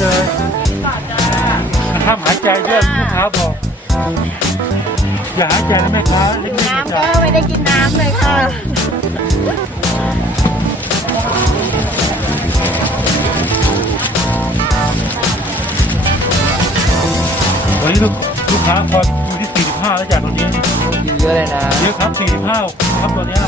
เร่งเต็มที่เลยห้ามหายใจด้วยลูกค้าบอก อย่าหายใจนะแม่ค้าเร่งๆน้ำจ้ะก็ไม่ได้กินน้ำเลยค่ะวันนี้ลูกลูกค้าพออยู่ที่ 45 แล้วจากตรงนี้กินเยอะเลยนะ เยอะครับ 45 ครับตัวเนี้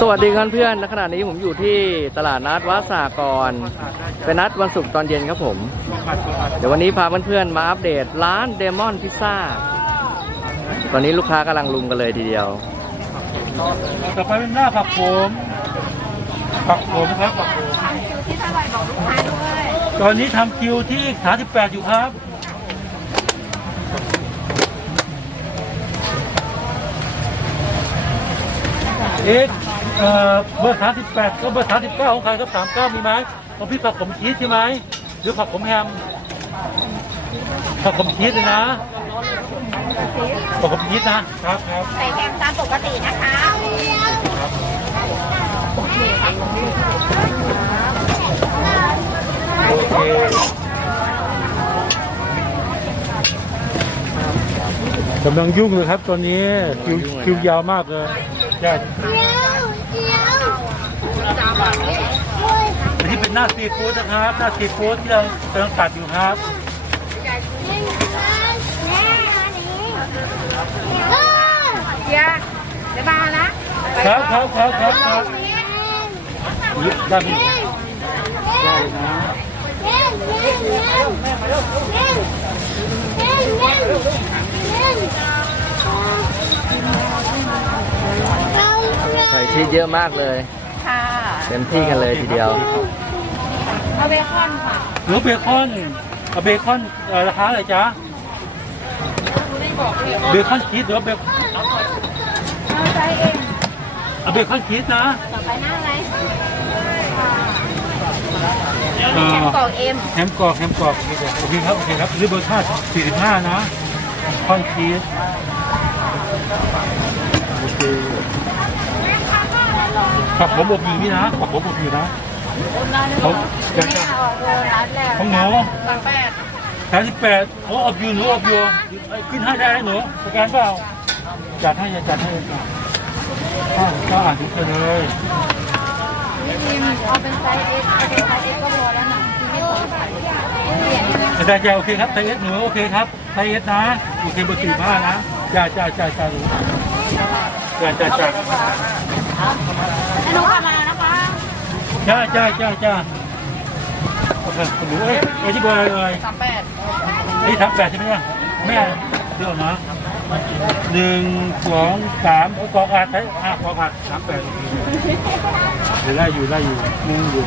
สวัสดีครับเพื่อนณขณะนี้ผมอยู่ที่ตลาดนัดวัดสากรเป็นนัดวันศุกร์ตอนเย็นครับผม เดี๋ยววันนี้พาเพื่อนๆมาอัปเดตร้านเดมอนพิซซ่า ตอนนี้ลูกค้ากำลังลุมกันเลยทีเดียว ต่อไปเป็นหน้าผักโขมผักโขมครับผักโขมทำคิวที่เท่าไหร่บอกลูกค้าด้วยตอนนี้ทำคิวที่38อยู่ครับเอ๊ะ เอ่อเบอร์38ก็เบอร์39ของใครครับ39มีไหมของพี่ผักขมชีสใช่ไหมหรือผักขมแฮมผักขมชีสเลยนะผักขมชีสนะครับครับใส่แฮมตามปกตินะคะโอเคกำลังยุ่งเลยครับตอนนี้คิวคิวยาวมากเลยใช่ อันนี้เป็นหน้าซีฟู้ดนะครับ หน้าซีฟู้ดที่เรากำลังตัดอยู่ครับเดี๋ยวเดี๋ยวมานะครับครับครับครับครับได้ไหมได้นะใส่ชีสเยอะมากเลย ค่ะเต็มที่กันเลยทีเดียว เอาเบคอนค่ะหรือเบคอนเอาเบคอนเอ่อราคาอะไรจ๊ะเบคอนชีสหรือว่าเบคเอาใจเองเอาเบคอนชีสนะต่อไปหน้าอะไรเอ่แฮมอกรอบเอ็มแฮมกรอบแฮมกรอบโอเคโอเคครับโอเคครับหรือเบอร์ค่า45 นะคอนชีสโอเค ผักผมอบอยู่นี่นะผักผมอบอยู่นะเนี่ยออกโลร้านแรกของหนูสามสิบแปดโอ้อบอยู่หนูอบอยู่ขึ้นให้ได้หนูสแกนเปล่าจัดให้จัดให้อ่าก็อ่านทุกคนเลยเอาเป็นไซส์เอสเอาเป็นไซส์เอสก็พอแล้วนะอาจารย์จะโอเคครับไซเอสหนูโอเคครับไซเอสนะโอเคเบอร์สี่ห้านะจ้าจ้าจ้าจ้าหนูจ้าจ้าจ้า ให้หนูกลับมานะคะจ้าจ้าจ้าจ้าโอเคหนูเอ้ยเอ้ยที่เบอร์อะไรเอ่ยสามแปดนี่ทับแปดใช่ไหมเนี่ยแม่เดี๋ยวนะหนึ่งสองสามกองอาดใช้อะกองอาดสามแปดเดี๋ยวไล่อยู่ไล่อยู่นึงอยู่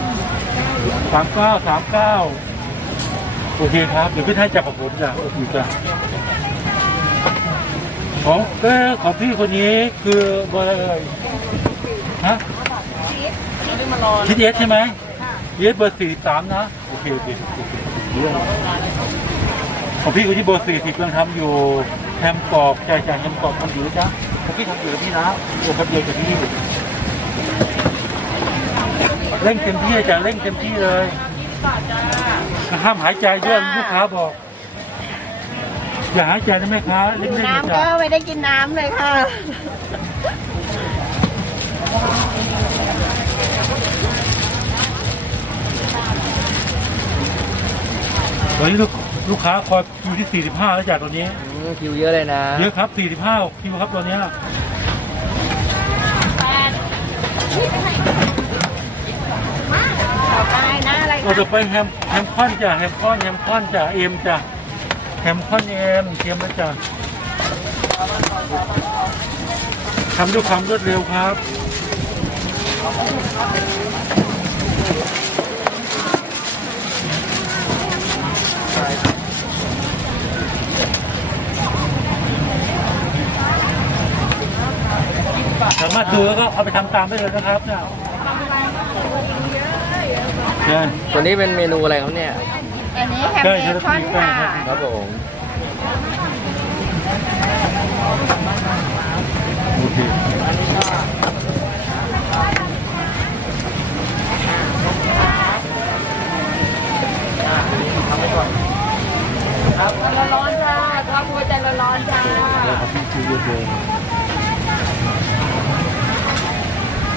สามเก้าสามเก้าโอเคครับเดี๋ยวพี่ให้จับกับผมจ้ะโอเคจ้ะของก็ของพี่คนนี้คือเบอร์อะไรเอ่ยฮะคิดเอสใช่ไหมเอสเบอร์สี่สามนะ โอเคโอเคโอเคเรื่องของพี่คนที่เบอร์สี่สิบกำลังทำอยู่แฮมกรอบใจจ่ายแฮมกรอบทำอยู่นะจ๊ะของพี่ทำอยู่กับพี่นะโอ้ครับเดียวกับพี่เร่งเต็มที่จ้ะเร่งเต็มที่เลยห้ามหายใจด้วยลูกค้าบอก อย่าหายใจนะแม่ค้าเร่งๆนะน้ำจ๊ะก็ไม่ได้กินน้ำเลยค่ะ ตอนนี้ลูกลูกค้าคอยคิวที่ 45 แล้วจากตอนนี้ อืมคิวเยอะเลยนะเยอะครับ 45คิวครับตอนเนี้ยต่อไปนะอะไรเราจะไปแฮมแฮมคอนจ้ะแฮมคอนแฮมคอนจ้ะเอ็มจ้ะแฮมคอนเอ็มเทียมนะจ้ะทำด้วยความรวดเร็วครับ สามารถดูแล้วก็เอาไปทำตามได้เลยนะครับเนี่ยเชิญตัวนี้เป็นเมนูอะไรครับเนี่ย อันนี้แฮมเบคอนค่ะ ครับผม โอเค ร้อนๆจ้าข้าวคั่วใจร้อนๆจ้าแล้วครับพี่คิวเยอะ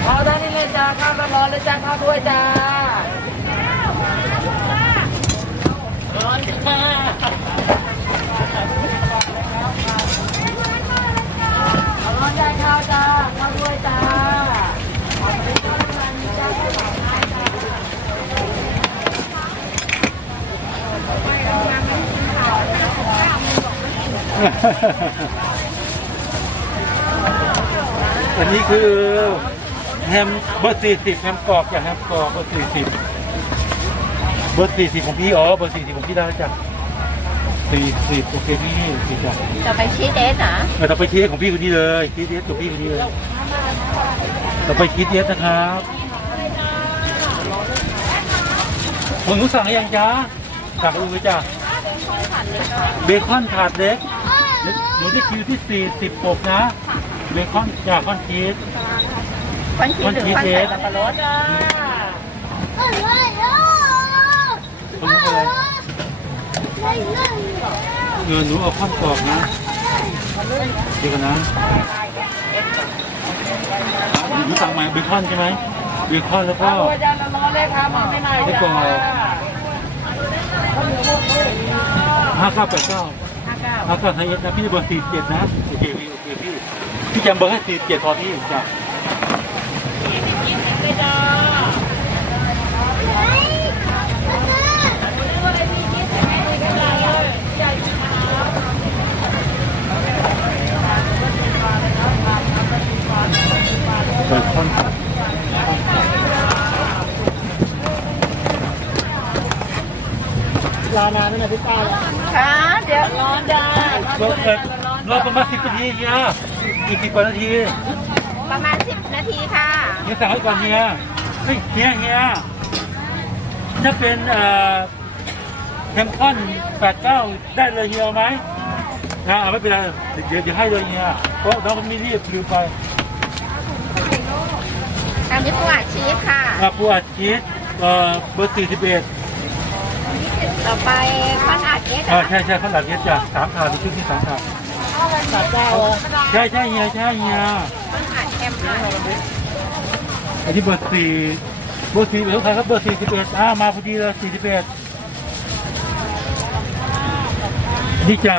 เอาได้นี่เลยจ้าข้าวร้อนๆเลยจ้าข้าวคั่วจ้าร้อนจ้าร้อนใจข้าวจ้าข้าวคั่วจ้า อันนี้คือแฮมเบอร์สี่สิบแฮมกรอบจากแฮมกรอบเบอร์สี่สิบเบอร์สี่สิบของพี่อ๋อเบอร์สี่สิบของพี่ได้จ้ะสี่สิบโอเคพี่สี่จ้ะจะไปชีสเอสนะเราต้องไปคีสของพี่คนนี้เลยคีสเอสของพี่คนนี้เลยเราไปคีสเอสนะครับผมรู้สั่งหรือยังจ๊ะสั่งไปดูเลยจ้ะเบคอนถาดเล็ก หนูได้คิวที่สี่สิบปกนะเบคอนจากคอนชีสควันชีสหรือควันใส่สับปะรดจ้าผมรู้เลยเออหนูเอาข้าวกรอบนะเดี๋ยวกันนะหนูสั่งมาเบคอนใช่ไหมเบคอนแล้วก็ข้าวคั่วจ้าร้อนๆเลยค่ะหมอไม่มาไม่จ้าก่อนห้าเก้าแปดเก้าห้า เก้าห้าเก้าไทยเอสนะพี่เบอร์สี่เจ็ดนะโอเคพี่โอเคพี่พี่จำเบอร์ให้สี่เจ็ดพอพี่จ้ะ เลยจ้า เบอร์คอนครับ รอนานไหมนะพี่ป้าค่ะเดี๋ยวร้อนจ้าร อ เอ่อรอประมาณสิบนาทีเฮียอีกสิบกว่านาทีประมาณสิบนาทีค่ะเฮียสั่งให้ก่อนเฮียเฮ้ยเฮียเฮียถ้าเป็นเอ่อเทมคอนแปดเก้าได้เลยเฮียเอาไหมนะเอาไม่เป็นไรเดี๋ยวเดี๋ยวให้เลยเฮียเพราะน้องมันมีรีบลืมไปอันนี้ปูอัดชีสค่ะอาปูอัดชีสเอ่อเบอร์สี่สิบเอ็ด ต่อไปข้าวอัดเอ็กซ์อ่าใช่ใช่ข้าวหลามเย็ดจ้ะสามถาดมีชุดที่สามถาดต่อเจ้าใช่ใช่เฮียใช่เฮียข้าวอัดแคมอัดอันนี้เบอร์สี่เบอร์สี่เป็นใครครับเบอร์สี่สิบเอ็ดอ่ามาพอดีเลยสี่สิบเอ็ดนี่จ้ะ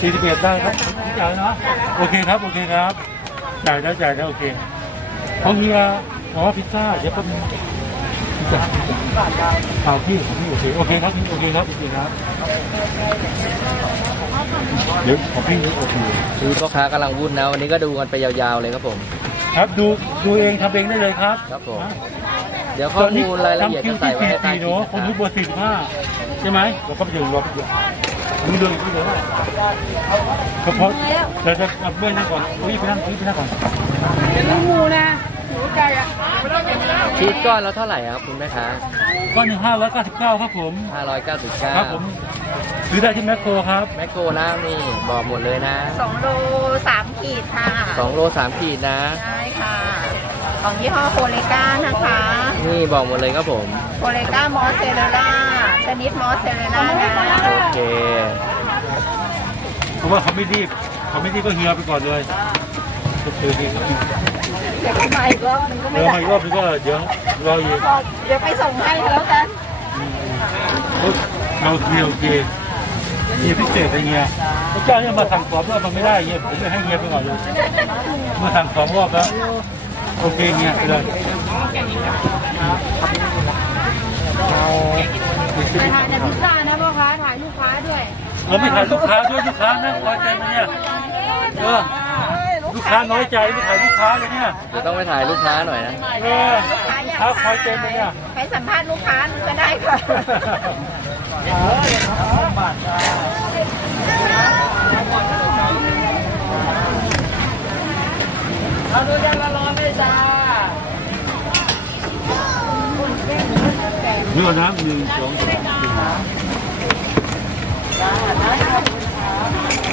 สี่สิบเอ็ดได้ครับนี่จ่ายแล้วเนาะโอเคครับโอเคครับจ่ายแล้วจ่ายแล้วโอเคของเฮียอ๋อพิซซ่าเดี๋ยวแป๊บนึงพิซซ่า เอาพี่พี่โอเคโอเคครับโอเคครับโอเคครับเดี๋ยวของพี่โอเคคือพ่อค้ากำลังวุ่นนะ วันนี้ก็ดูกันไปยาวๆเลยครับผม ครับดูดูเองทำเองได้เลยครับครับผมเดี๋ยวข้อมูลรายละเอียดจะใส่ที่ไว้ให้ใต้คลิเนาะคนนะรู้เบอร์สี่สิบห้าใช่ไหมเราก็ไปดูรอไปดูดูเลยดูเลยเขาพอเราจะเอาเมื่อนั่งก่อนอุ้ยไปนั่งอุ้ยไปนั่งก่อนเป็นหมูนะหมูไก่อะชีสก้อนแล้วเท่าไหร่ครับคุณแม่ค้า ก้อนหนึ่งห้าร้อยเก้าสิบเก้าครับผม599ครับผมซื้อได้ที่แมคโครครับ แมคโครนะนี่บอกหมดเลยนะสองโลสามขีดค่ะ2โล3ขีดนะ ใช่ค่ะ ของยี่ห้อโคเลก้านะคะนี่บอกหมดเลยครับผม โคเลก้ามอสเซเรล่าชนิดมอสเซเรล่านะโอเค เพราะว่าเขาไม่รีบเขาไม่รีบก็เฮียไปก่อนเลยก็คือดีครับเดี๋ยวขึ้นมาอีกรอบนึงก็เดี๋ไม่ได้ยวมาอีกรอบนึงก็เดี๋ยวรออยู่บอกเดี๋ยวไปส่งให้แล้วกันเฮ้ยโอเคโอเคเฮียพิเศษอะไรเงี้ยพระเจ้าเนี่ยมาสั่งสองรอบมันไม่ได้เฮียผมไปให้เฮียไปก่อนเลยมาสั่งสองรอบแล้วโอเคเฮียไปเลยไปทานแต่พิซซ่านะพ่อค้าถ่ายลูกค้าด้วย เราไม่ถ่ายลูกค้าด้วยลูกค้านั่งรอใจมันเนี่ยเออลูก ค้าน้อยใจไม่ถ่ายลูกค้าเลยเนี่ยเดี๋ยวต้องไปถ่ายลูกค้าหน่อยนะ เออลูกค้าคอยเต็มเลยเนี่ยไปสัมภาษณ์ลูกค้าก็ได้ค่ะเอาดูกันละร้อนเลยจ้าเรื่องน้ำหนึ่งสองสาม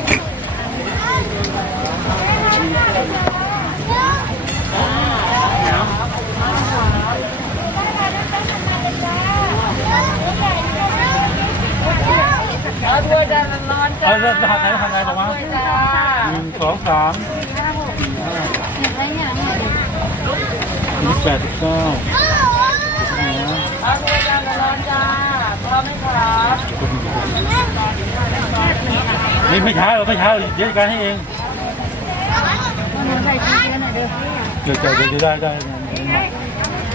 สี่ แปดสิบเก้าเอาด้วยกันละร้อนจ้าพร้อมไหมครับนี่ไม่ช้าเราไม่ช้าเดี๋ยวจัดการให้เองหนูใส่ชุดเยอะหน่อยเด้อเดี๋ยวจะเดี๋ยวจะได้ได้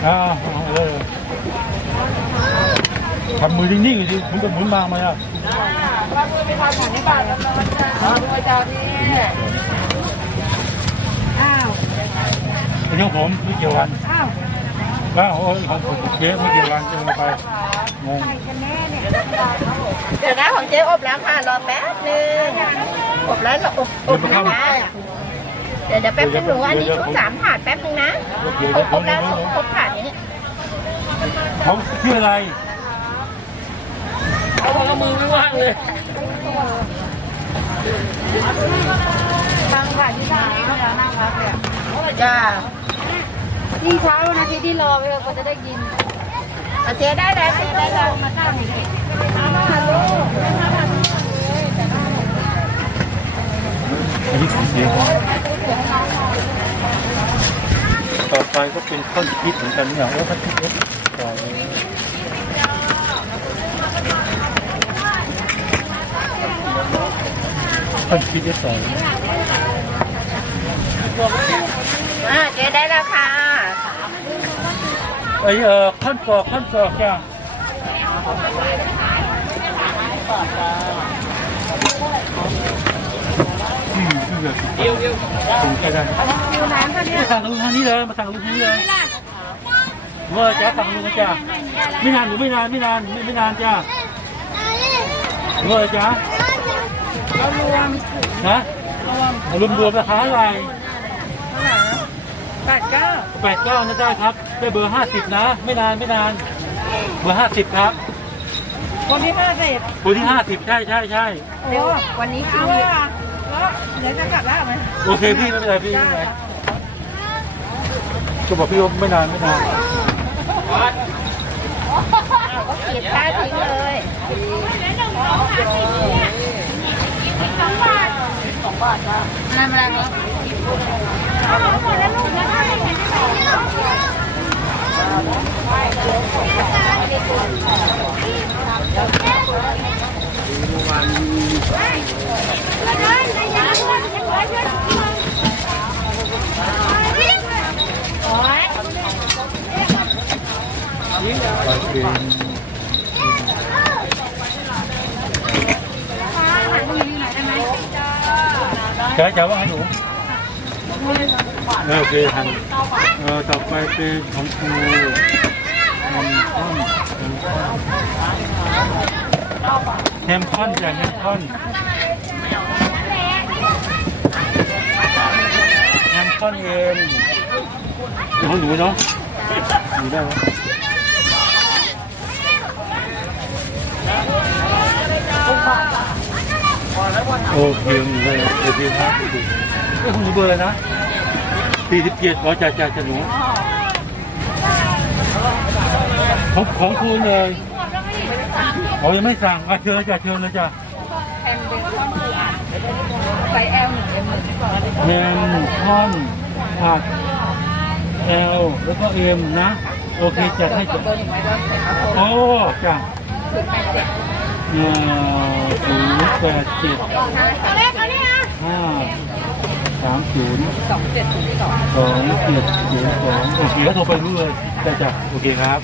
อ้าวเออทำมือนิ่งๆสิหมุนไปหมุนมาไหมอะถ้ามือไม่ทำของนี่บาทละร้อนจ้าเอาด้วยจ้าพี่ อ้าว เป็นของผมไม่เกี่ยวกันอ้าวอ้าวโอ้ยของผมเจ๊ไม่เกี่ยวกันเจอไปงงกันแน่เนี่ยเดี๋ยวนะของเจ๊อบแล้วค่ะรอแป๊บนึงอบแล้วอบอบนะเดี๋ยวเดี๋ยวแป๊บนึงหนูอันนี้ชุดสามถาดแป๊บนึงนะอบอบแล้วครบถาดนี้เขาชื่ออะไรเอาพอมือไม่ว่างเลยทางผ่านที่ท่านี้เลยนั่งพักเลยจ้า นี่เช้าวันอาทิตย์ที่รอไปเลยกว่าจะได้กินอาเจ๊ได้แล้วเจ๊ได้แล้วมาตั้งอีกอันนี้ของเจ๊ต่อไปก็เป็นข้นคิดเหมือนกันเนี่ยโอ้ข้นคิดเอสต่อเลยข้นคิดเอสต่อเลยอ่าเจ๊ได้แล้วค่ะ ไอเออข้นปอกข้นปอกจ้ะอืมอืมแบบเดียวเดียวถึงแค่ได้คิวน้ำก็เนี่ยมาสั่งลุงทางนี้เลยมาสั่งลุงทางนี้เลยเมื่อจ้าสั่งลุงนะจ้าไม่นานหรือไม่นานไม่นานไม่ไม่นานจ้าเมื่อจ้าเอารวมนะรวมรวมราคาอะไร แปดเก้าแปดเก้านะได้ครับได้เบอร์ห้าสิบนะ ไม่นานไม่นาน เบอร์ห้าสิบครับคนที่ห้าสิบเบอร์ที่ห้าสิบใช่ใช่ใช่เดี๋ยววันนี้คิวเยอะแล้วเดี๋ยวจะกลับแล้วไหมโอเคพี่ไม่เป็นไรพี่ไม่เป็นไรก็บอกพี่ว่าไม่นานไม่นานก็ขีดค่าทิ้งเลยอะไรมาแล้วโอเคจ๋าจ๋าว่าไง หนูเออ โอเคทำเออต่อไปเป็นของครูนำต้นเทมคอนจ้ะเทมคอนเทมคอนเอ็มเดี๋ยวของหนูเนาะหนูได้ไหมโอเค หนูได้แล้วเดี๋ยวพี่ครับดูเอ้ยของหนูเบอร์นะสี่สิบเจ็ดอ๋อยจ่าจ่าจ่าหนูของของคุณเลยอ๋อยังไม่สั่งอะเชิญเลยจ้ะเชิญเลยจ้ะใส่แอลหนึ่งเอ็มหนึ่งเอ็มท่อนผัดเอลแล้วก็เอ็มนะ โอเคจัดให้จ้ะเบอร์หนึ่งไว้ก็เสร็จครับผมโอ้จ้ะ ถึงแปดเจ็ดเอ่อศูนย์แปดเจ็ดตัวเลขเขาเนี่ยห้าสามศูนย์สองเจ็ดศูนย์สองสองเจ็ดศูนย์สองโอเคก็โทรไปรู้เลยจ้ะจ้ะโอเคครับ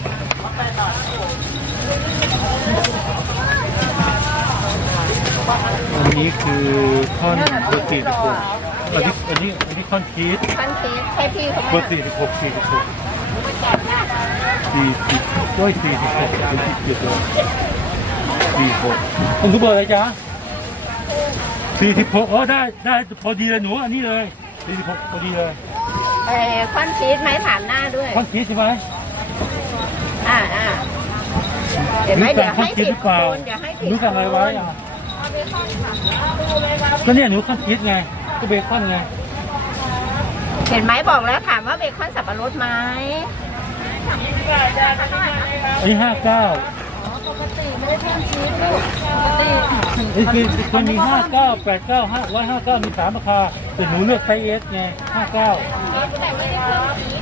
อันนี้คือท่อนเบอร์สี่สิบหกอันนี้อันนี้อันนี้ท่อนคีดพันเคสให้พี่เขาไหมเบอร์สี่สิบหกสี่สิบหกสี่สิบด้วยสี่สิบหกเป็นสิบเจ็ดเลย สี่หกคุณรู้เบอร์อะไรจ๊ะสี่สิบหกอ๋อได้ได้พอดีเลยหนูอันนี้เลยสี่สิบหกพอดีเลยเอ่อควันชีสไหมถามหน้าด้วยท่อนคีดใช่ไหมอ่าอ่าเดี๋ยวไหมหนูเดี๋ยวสั่งท่อนให้คีดผิหดรือเปล่าคนเดี๋ยวให้หผิดนูสั่งอะไรไว้อะก็เนี่ยหนูท่อนคีดไงก็เบคอนไงเห็นไหมบอกแล้วถามว่าเบคอนสับปะรดไหมอันนี้ห้าเก้า คือมันมีห้าเก้าแปดเก้าห้าร้อยห้าเก้ามีสามราคาแต่หนูเลือกไซส์เอสไงห้าเก้า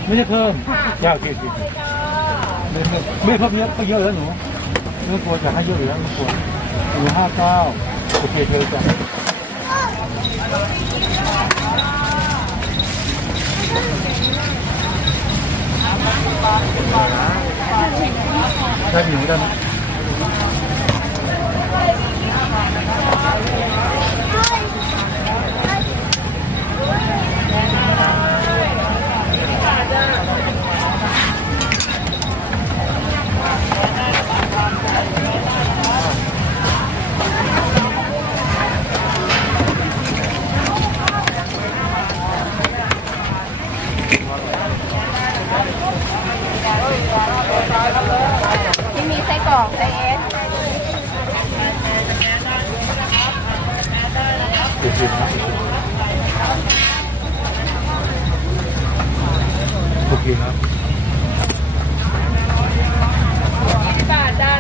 ไม่ได้เพิ่มยากจริงๆไม่ไม่ไม่เพิ่มเยอะก็เยอะแล้วหนูไม่ควรจะให้เยอะอยู่แล้วไม่ควรหนูห้าเก้าโอเคเธอจ้ะได้หนูได้ไหม อกไส้เอสโอเคครับโอเคครับ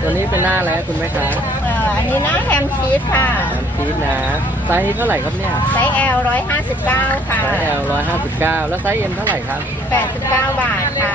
ตัวนี้เป็นหน้าอะไรครับคุณแม่ค้าเอ่ออันนี้หน้าแฮมชีสค่ะน้ำชีสนะไซส์เท่าไหร่ครับเนี่ยไซส์ L 159 ค่ะไซส์ L ร้อยห้าสิบเก้าแล้วไซส์ M เท่าไหร่ครับ 89 บาทค่ะ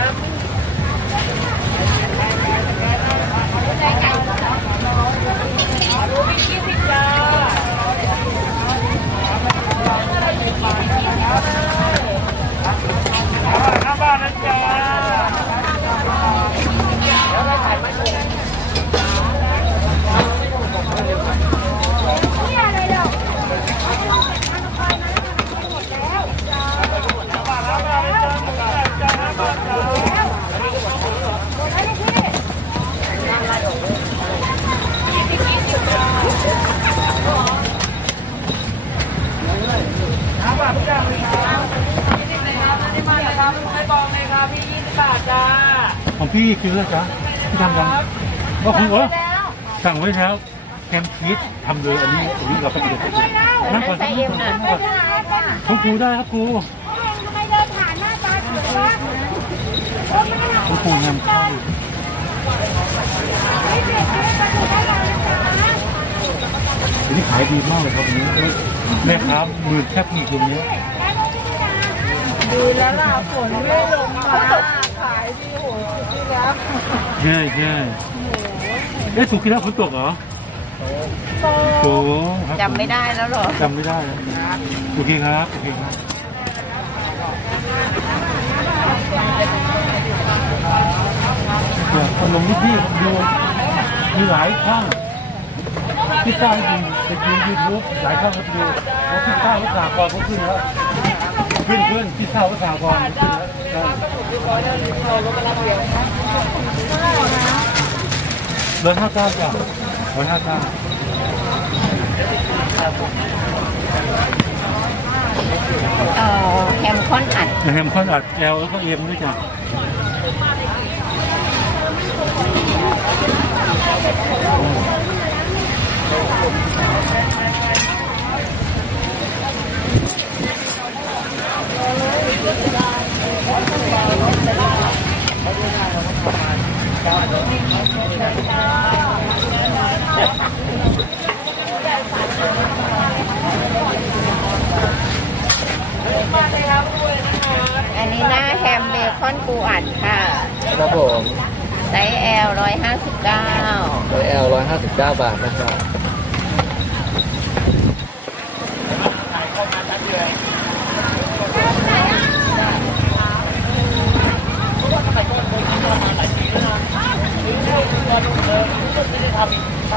พี่คืออะจ๊ะพี่ทำยังก็คุณเหรอสั่งไว้แล้วแคมชีสทำเลยอันนี้อันนี้เราไปเดี๋ยวนั่งก่อนไซส์ M น่ะนั่งก่อนคุณครูได้ครับครูคุณครูแฮมข้าวอันนี้ขายดีมากเลยครับนี้แม่ค้ามือแทบหนีตรงนี้ดีแล้วล่ะฝนไม่ลงมาขายดีโห สุดที่รักใช่ใช่เอ๊ะสุกี้แล้วฝนตกเหรอโอ้ครับจำไม่ได้แล้วเหรอจำไม่ได้แล้วโอเคครับโอเคครับเนี่ยคนลงที่พี่ดูมีหลายช่องที่สร้างจริงไปดูยูทูบหลายช่องก็ไปดูว่าที่สร้างวัฒนากรเขาขึ้นแล้วขึ้นขึ้นที่สร้างวัฒนากรขึ้นแล้ว เบอร์ห้าเก้าจ้ะเบอร์ห้าเก้าเอ่อแฮมค้อนอัดแฮมค้อนอัดแอลแล้วก็เอ็มด้วยจ้ะ อันนี้หน้าแฮมเบคอนปูอัดค่ะครับผมไซส์ L 159 ตัว L 159 บาทนะครับ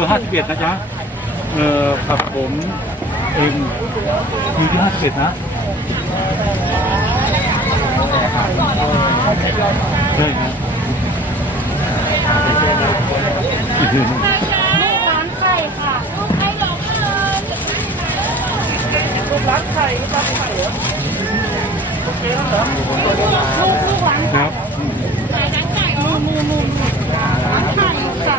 อร์ ห้าสิบเอ็ดนะจ๊ะเอ่อผักผมเองมีที่ห้าสิบเอ็ดนะใช่ครับร้านไข่ค่ะลูกไข่หลงเลยลูกรักไข่ลูกรักไข่เหรอโอเคแล้วเหรอลูกลูกร้านครับไข่ร้านไก่มือมือมือร้านไข่จ้ะ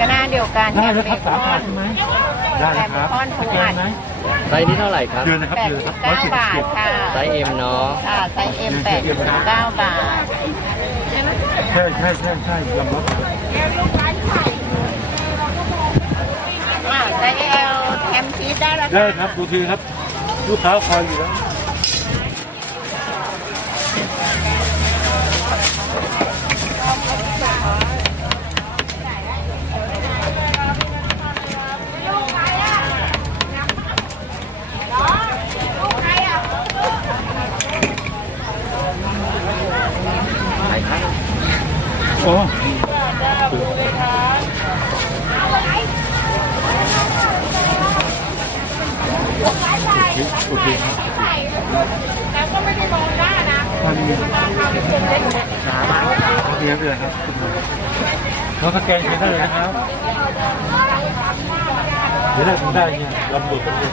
ก็หน้าเดียวกันได้แฮมแล้วเบครับสามอพันใช่ไหมได้แล้วครับแฮมเบคอนสแกนไหมไซส์นี้เท่าไหร่ครับเดือนนะครับเดือนครับร้อยเจ็ด89บาสิทค่ะไซส์ M เนาะค่ะไซส์ M 89บาทใช่ใช่ใช่ใช่ยอมรับอ่าไซส์ L แฮมชีสได้แล้วได้ครับดูทีครับลูกค้าคอยอยู่แล้ว โอ้โอเคครับ แล้วก็ไม่ได้มองหน้านะ ท่านนี้ ราคาเป็นเล็ก เรียบเลยครับเราสแกนเห็นได้เลยนะครับ เดี๋ยวได้ทำได้เนี่ยลำบากกันเลย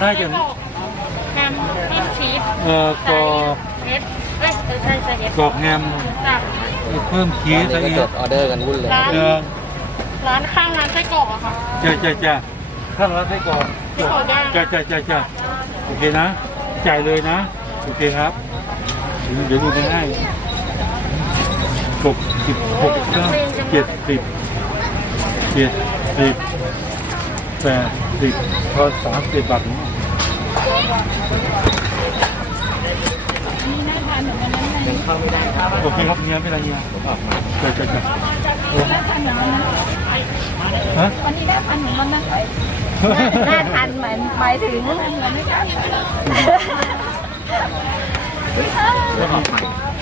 สั่งสั่งได้กันแฮมแฮมชีสเอ่อกรอบเอสเอ้ยใช่ใช่เอสกรอบแฮมจ้ะเพิ่มชีสตอใส่นนี้อีก็กจดออเดอร์กันวุ่นเลย เออร้านข้างร้านไส้กรอกอะค่ะ จ้าจ้าจ้าข้างร้านไส้กรอกไส้กรอกย่าง จ้าจ้าจ้าจ้าโอเคนะ จ่ายเลยนะ โอเคครับเดี๋ยวดูไปให้หกสิบหกเก้าเจ็ดสิบเจ็ดสิบแปด สิบพอสามสิบบาทนะโอเคครับเฮียไม่เป็นไรเฮียผมออกมาจ้าจ้าจ้าฮะวันนี้ได้พันเหมือนกันนะน่าทานเหมือนหมายถึง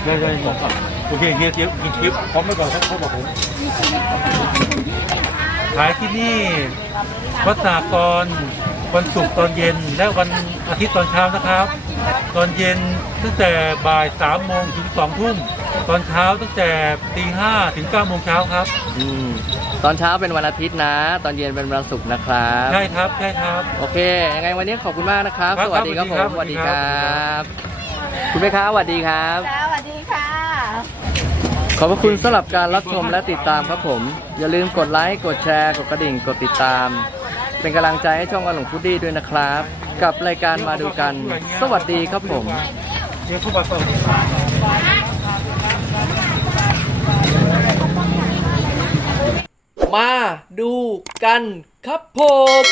ได้ได้ได้โอเคเฮียเทียบกินคลิปพร้อมไปก่อนครับเขาบอกผม ขายที่นี่วัดสากรวันศุกร์ตอนเย็นและวันอาทิตย์ตอนเช้านะครับ ตอนเย็นตั้งแต่บ่ายสามโมงถึงสองทุ่มตอนเช้าตั้งแต่ตีห้าถึงเก้าโมงเช้าครับ อืมตอนเช้าเป็นวันอาทิตย์นะ ตอนเย็นเป็นวันศุกร์นะครับ ใช่ครับใช่ครับ โอเคยังไงวันนี้ขอบคุณมากนะครับ ครับสวัสดีครับผมครับสสวัวัสสดีดีคครัรับ บ คุณแม่ค้าสวัสดีครับ สวัสดีค่ะ ขอบพระคุณสำหรับการรับชมและติดตามครับผม อย่าลืมกดไลค์ กดแชร์ กดกระดิ่ง กดติดตาม เป็นกำลังใจให้ช่องอลงพุดดี้ด้วยนะครับ กับรายการมาดูกัน สวัสดีครับผม มาดูกันครับผม